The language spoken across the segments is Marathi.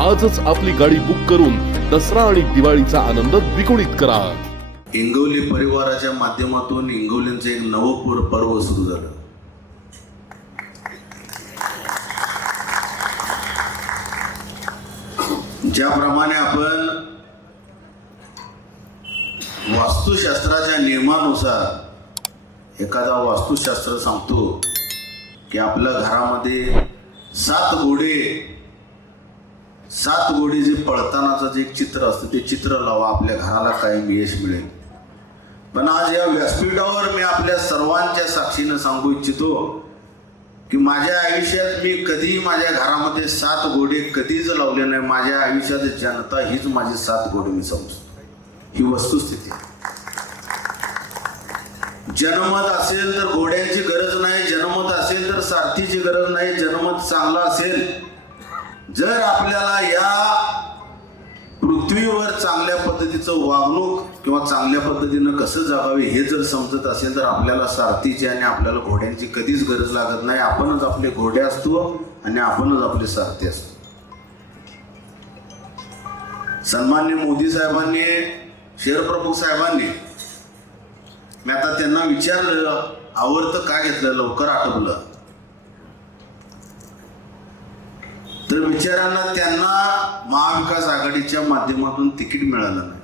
आजच आपली गाडी बुक करून दसरा आणि दिवाळीचा आनंद द्विगुणित करा. इंगवली परिवाराच्या माध्यमातून इंगवलींचं एक नवं पर्व सुरू झालं. ज्याप्रमाणे आपण वास्तुशास्त्राच्या नियमानुसार एखादा वास्तुशास्त्र सांगतो की आपल्या घरामध्ये सात घोडे सात घोडे जे पळतानाचं जे चित्र असतं ते चित्र लावा आपल्या घराला कायम यश मिळेल. पण आज या व्यासपीठावर मी आपल्या सर्वांच्या साक्षीनं सांगू इच्छितो की माझ्या आयुष्यात मी कधीही माझ्या घरामध्ये सात घोडे कधीच लावले नाही. माझ्या आयुष्यात जनता हीच माझी सात घोडे मी समजतो. ही वस्तुस्थिती जनमत असेल तर घोड्यांची गरज नाही जनमत असेल तर सारथीची गरज नाही जनमत चांगला असेल जर आपल्याला या पृथ्वीवर चांगल्या पद्धतीचं वागणूक किंवा चांगल्या पद्धतीनं कसं जगावे हे जर समजत असेल तर आपल्याला सारथीची आणि आपल्याला घोड्यांची कधीच गरज लागत नाही. आपणच आपले घोडे असतो आणि आपणच आपले सारथी असतो. सन्मान्य मोदी साहेबांनी शेअरप्रमुख साहेबांनी मी आता त्यांना विचारलं आवडतं का घेतलं लवकर आटपलं तर विचारांना त्यांना महाविकास आघाडीच्या माध्यमातून तिकीट मिळालं नाही.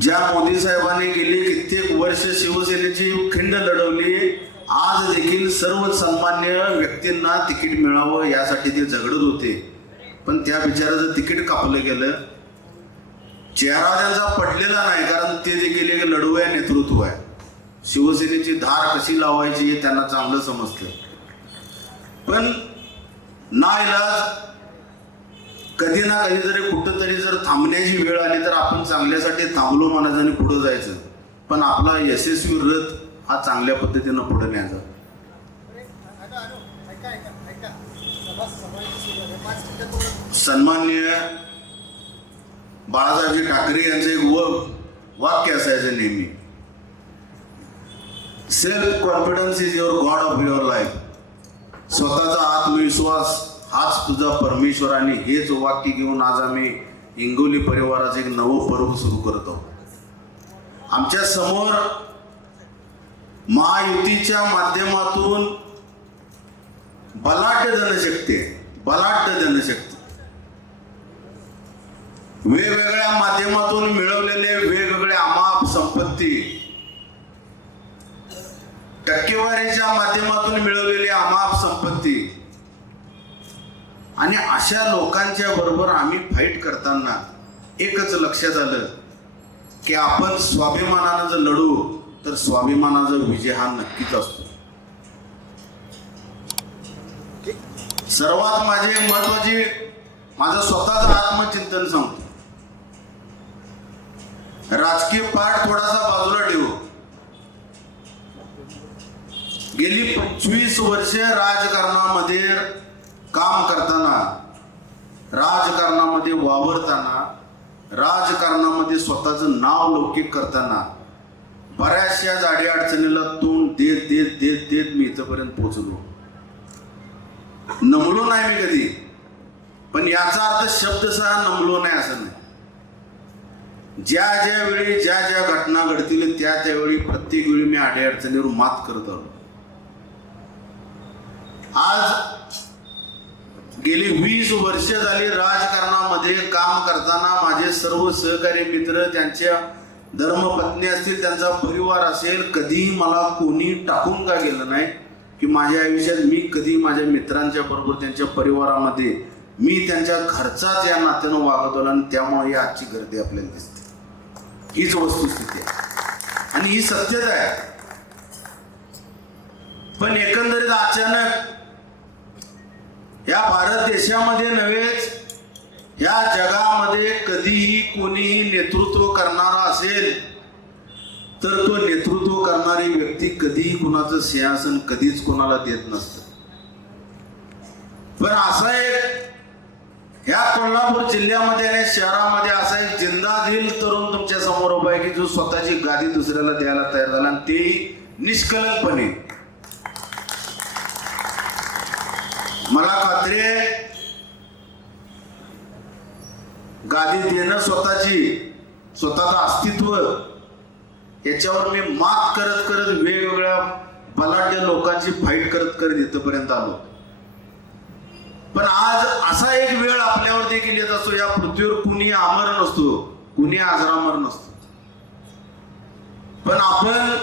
ज्या मोदी साहेबांनी गेली कित्येक वर्ष शिवसेनेची खिंड लढवली आज देखील सर्व सन्मान्य व्यक्तींना तिकीट मिळावं यासाठी ते झगडत होते. पण त्या बिचाराचं तिकीट कापलं गेलं. चेहरा त्यांचा पडलेला नाही कारण ते देखील एक लढू आहे नेतृत्व आहे. शिवसेनेची धार कशी लावायची हे त्यांना चांगलं समजतं. पण नाईलाज कधी ना कधीतरी कुठंतरी जर थांबण्याची वेळ आली तर आपण चांगल्यासाठी थांबलो म्हणायचं आणि पुढं जायचं. पण आपला यशस्वी रथ हा चांगल्या पद्धतीनं पुढे न्यायचा. सन्माननीय बाळासाहेबजी ठाकरे यांचं एक व वाक्य असायचं नेहमी. Self confidence is your god of your life स्वतःचा आत्मविश्वास हाच तुझा परमेश्वर आणि हेच वाक्य घेऊन आज आम्ही हिंगोली परिवाराचं एक नवं पर्व सुरू करतो आमच्यासमोर महायुतीच्या माध्यमातून बलाढ्य जनशक्ती आहे. बलाढ्य वेगवेगळ्या माध्यमातून मिळवलेले वेगवेगळे अमाप संपत्ती टक्केवारीच्या माध्यमातून मिळवलेली अमाप संपत्ती. आणि अशा लोकांच्या बरोबर आम्ही फाईट करताना एकच लक्षात आलं की आपण स्वाभिमानानं जर लढू तर स्वाभिमानाचा विजय हा नक्कीच असतो. सर्वात माझे महत्वाची माझं स्वतःच आत्मचिंतन सांगतो. राजकीय पाठ थोडासा बाजूला ठेवू. गेली पंचवीस वर्षे राजकारणामध्ये काम करताना राजकारणामध्ये वावरताना राजकारणामध्ये स्वतःचं नाव लौकिक करताना बऱ्याचशा जाडी अडचणीला तोंड देत देत देत देत मी इथंपर्यंत पोहोचलो. नमलो नाही मी कधी. पण याचा अर्थ शब्दसह नमलो नाही असं नाही. ज्या ज्या वेळी ज्या ज्या घटना घडतील त्या त्यावेळी प्रत्येक वेळी मी अडीअडचणीवर मात करत आलो. आज गेली वीस वर्ष झाली राजकारणामध्ये काम करताना माझे सर्व सहकारी मित्र त्यांच्या धर्मपत्नी असतील त्यांचा परिवार असेल कधीही मला कोणी टाकून का गेलं नाही की माझ्या आयुष्यात मी कधी माझ्या मित्रांच्या बरोबर त्यांच्या परिवारामध्ये मी त्यांच्या घरचाच या नात्यानं वागत आलो आणि त्यामुळे ही आजची गर्दी आपल्याला दिसते. हीच वस्तुस्थिती आहे. आणि ही सत्यता आहे. पण एकंदरीत अचानक या भारत देशामध्ये नव्हेच या जगामध्ये कधीही कोणीही नेतृत्व करणारा असेल तर तो नेतृत्व करणारी व्यक्ती कधीही कुणाचं सिंहासन कधीच कोणाला देत नसतं. पण असा एक ह्या कोल्हापूर जिल्ह्यामध्ये आणि शहरामध्ये असा एक जिंदादिल तरुण तुमच्यासमोर उभा आहे की जो स्वतःची गादी दुसऱ्याला द्यायला तयार झाला आणि तेही निष्कलंकपणे मला खात्री आहे गादी देणं स्वतःची स्वतःचं अस्तित्व. याच्यावर मी मात करत करत वेगवेगळ्या बलाढ्य लोकांची फाईट करत करत इथपर्यंत आलो. पण आज असा एक वेळ आपल्यावर देखील येत असतो या पृथ्वीवर कुणी अमर नसतो कुणी आजरामर नसतो. पण आपण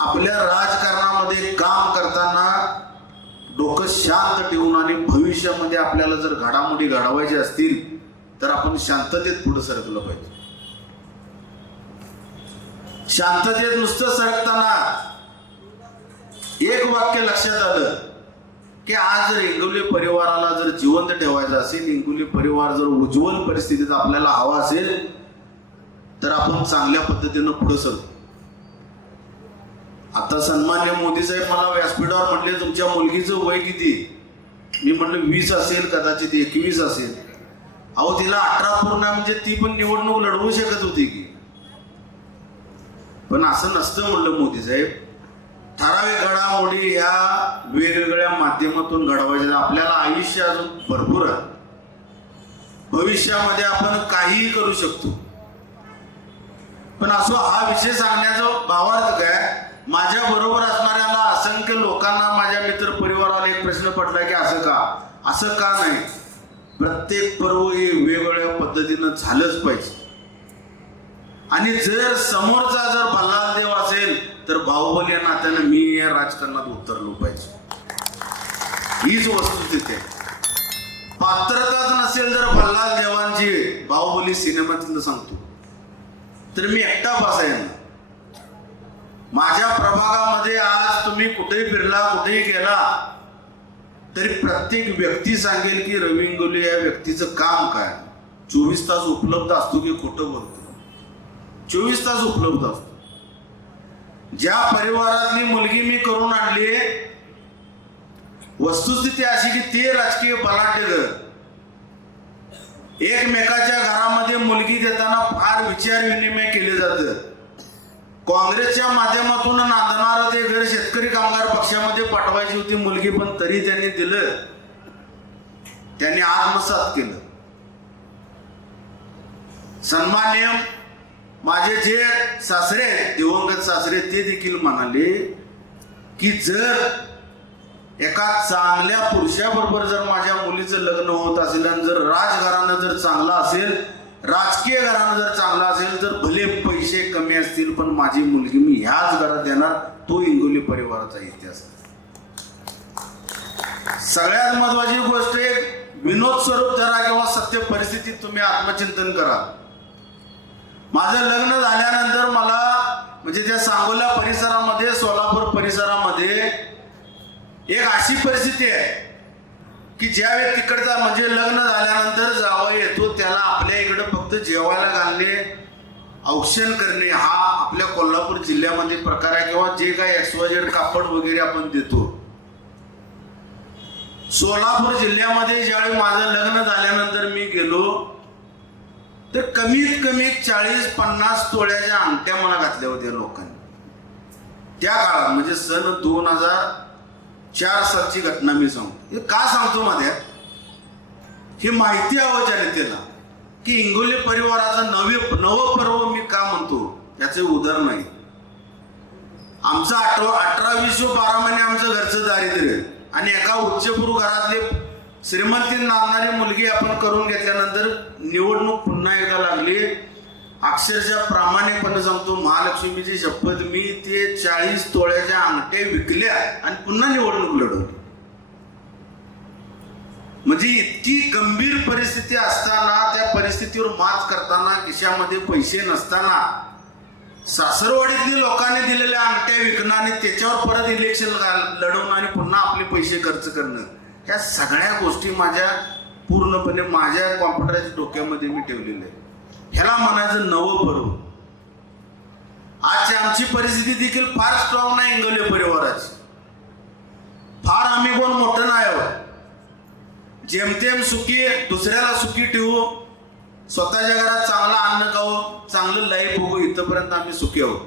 आपल्या राजकारणामध्ये काम करताना डोकं शांत ठेवून आणि भविष्यामध्ये आपल्याला जर घडामोडी घडवायच्या असतील तर आपण शांततेत पुढे सरकलं पाहिजे. शांततेत नुसतं सरकताना एक वाक्य लक्षात आलं की आज जर इंगुली परिवाराला जर जिवंत ठेवायचं असेल इंगुली परिवार जर उज्ज्वल परिस्थितीत आपल्याला हवा असेल तर आपण चांगल्या पद्धतीनं पुढे सरतो आता सन्मान्य मोदी साहेब मला व्यासपीठावर म्हटले तुमच्या मुलगीचं वय किती? मी म्हणलं वीस असेल कदाचित एकवीस असेल. अहो तिला अठरा पूर्ण म्हणजे ती पण निवडणूक लढवू शकत होती की. पण असं नसतं म्हणलं मोदी साहेब. ठराविक घडामोडी ह्या वेगवेगळ्या माध्यमातून घडवायच्या आपल्याला आयुष्य अजून भरपूर आहे. भविष्यामध्ये आपण काहीही करू शकतो. पण असो हा विषय सांगण्याचा भावार्थ काय? माझ्या बरोबर असणाऱ्याला असंख्य लोकांना माझ्या मित्र परिवाराला एक प्रश्न पडला की असं का? असं का नाही? प्रत्येक पर्व हे वेगवेगळ्या पद्धतीनं झालंच पाहिजे. आणि जर समोरचा जर भल्लाल देव असेल तर बाहुबली या नात्यानं मी या राजकारणात उतरलो पाहिजे. हीच वस्तू तिथे. पात्रताच नसेल जर भल्लाल देवांची बाहुबली सिनेमातलं सांगतो. तर मी एकटा बसायला. माझ्या प्रभागामध्ये आज तुम्ही कुठेही फिरला कुठेही गेला तरी प्रत्येक व्यक्ती सांगेल की रवी या व्यक्तीचं काम काय? चोवीस तास उपलब्ध असतो की खोटं बोलतो? चोवीस तास उपलब्ध असतो. ज्या परिवारातली मुलगी मी करून आणली वस्तुस्थिती अशी की ते राजकीय बलाढ्य घर. एकमेकाच्या घरामध्ये मुलगी देताना फार विचार विनिमय केले जातं काँग्रेसच्या माध्यमातून नांदणारं ते घर शेतकरी कामगार पक्षामध्ये पाठवायची होती मुलगी पण तरी त्यांनी दिलं. त्यांनी आत्मसात केलं. सन्मान्य माझे जे सासरे दिवंगत सासरे ते देखील म्हणाले की जर एका चांगल्या पुरुषाबरोबर जर माझ्या मुलीचं लग्न होत असेल आणि जर राजघराणं जर चांगलं असेल राजकीय घराणं जर चांगलं असेल तर भले पैसे कमी असतील पण माझी मुलगी मी ह्याच घरात देणार तो इंगोली परिवाराचा इतिहास. सगळ्यात महत्वाची गोष्ट एक विनोद स्वरूप धरा किंवा सत्य परिस्थितीत तुम्ही आत्मचिंतन करा. माझं लग्न झाल्यानंतर मला म्हणजे त्या सांगोला परिसरामध्ये सोलापूर परिसरामध्ये एक अशी परिस्थिती आहे की ज्यावेळी तिकडचा म्हणजे लग्न झाल्यानंतर जावं येतो त्याला आपल्या इकडं फक्त जेवायला घालणे औक्षण करणे हा आपल्या कोल्हापूर जिल्ह्यामध्ये प्रकार आहे किंवा जे काही एक्सवाजेड कापड वगैरे आपण देतो. सोलापूर जिल्ह्यामध्ये ज्यावेळी माझं लग्न झाल्यानंतर मी गेलो तर कमीत कमी चाळीस पन्नास तोळ्याच्या अंगठ्या मला घातल्या होत्या लोकांनी. त्या काळात म्हणजे सन दोन हजार चार सालची घटना मी सांगतो. हे का सांगतो माझ्या ही माहिती हवं जनतेला की इंगोले परिवाराचा नवे नवपर्व मी का म्हणतो? याचे उदाहरण आहे. आमचं अठरा अठरावीस बारा महिने आमचं घरचं दारिद्र्य आणि एका उच्चपूर्व घरातले श्रीमंती नांदणारी मुलगी आपण करून घेतल्यानंतर निवडणूक पुन्हा एकदा लागली. अक्षरशः प्रामाणिकपणे सांगतो महालक्ष्मीची शपथ मी ते चाळीस तोळ्याच्या अंगठ्या विकल्या आणि पुन्हा निवडणूक लढवली. म्हणजे इतकी गंभीर परिस्थिती असताना त्या परिस्थितीवर मात करताना खिशामध्ये पैसे नसताना सासरवाडीतली लोकांनी दिलेल्या अंगठ्या विकणं आणि त्याच्यावर परत इलेक्शन लढवणं आणि पुन्हा आपले पैसे खर्च करणं ह्या सगळ्या गोष्टी माझ्या पूर्णपणे माझ्या कॉम्प्युटरच्या डोक्यामध्ये मी ठेवलेलं आहे ह्याला म्हणायचं नवं पर्व. आजची आमची परिस्थिती देखील फार स्ट्रॉंग नाही इंगवले परिवाराची. फार आम्ही कोण मोठं जेमतेम सुखी दुसऱ्याला सुखी ठेवू स्वतःच्या घरात चांगलं अन्न खाऊ चांगलं लाईफ होऊ इथपर्यंत आम्ही सुखी आहोत.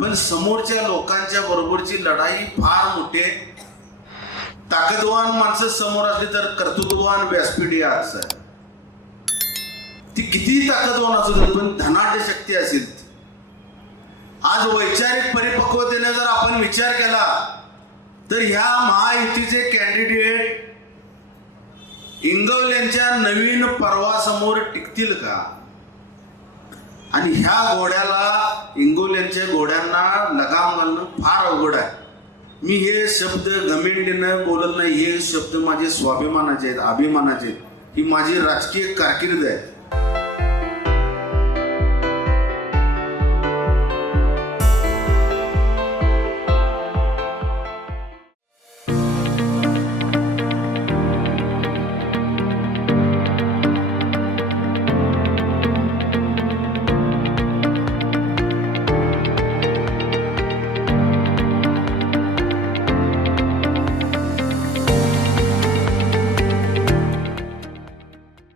पण समोरच्या लोकांच्या बरोबरची लढाई फार मोठी आहे. ताकदवान माणसं समोर असली तर कर्तृत्ववान व्यासपीठ या आजचं आहे. ती किती ताकदवान असू दे पण धनाढ्य शक्ती असेल आज वैचारिक परिपक्वतेने जर आपण विचार केला तर ह्या महायुतीचे कॅन्डिडेट इंगवल्यांच्या नवीन पर्वासमोर टिकतील का? आणि ह्या घोड्याला इंगोल्यांच्या घोड्यांना लगाम घालणं फार अवघड आहे. मी हे शब्द गमेंडीनं बोलत नाही हे शब्द माझे स्वाभिमानाचे आहेत अभिमानाचे आहेत. ही माझी राजकीय कारकीर्द आहे.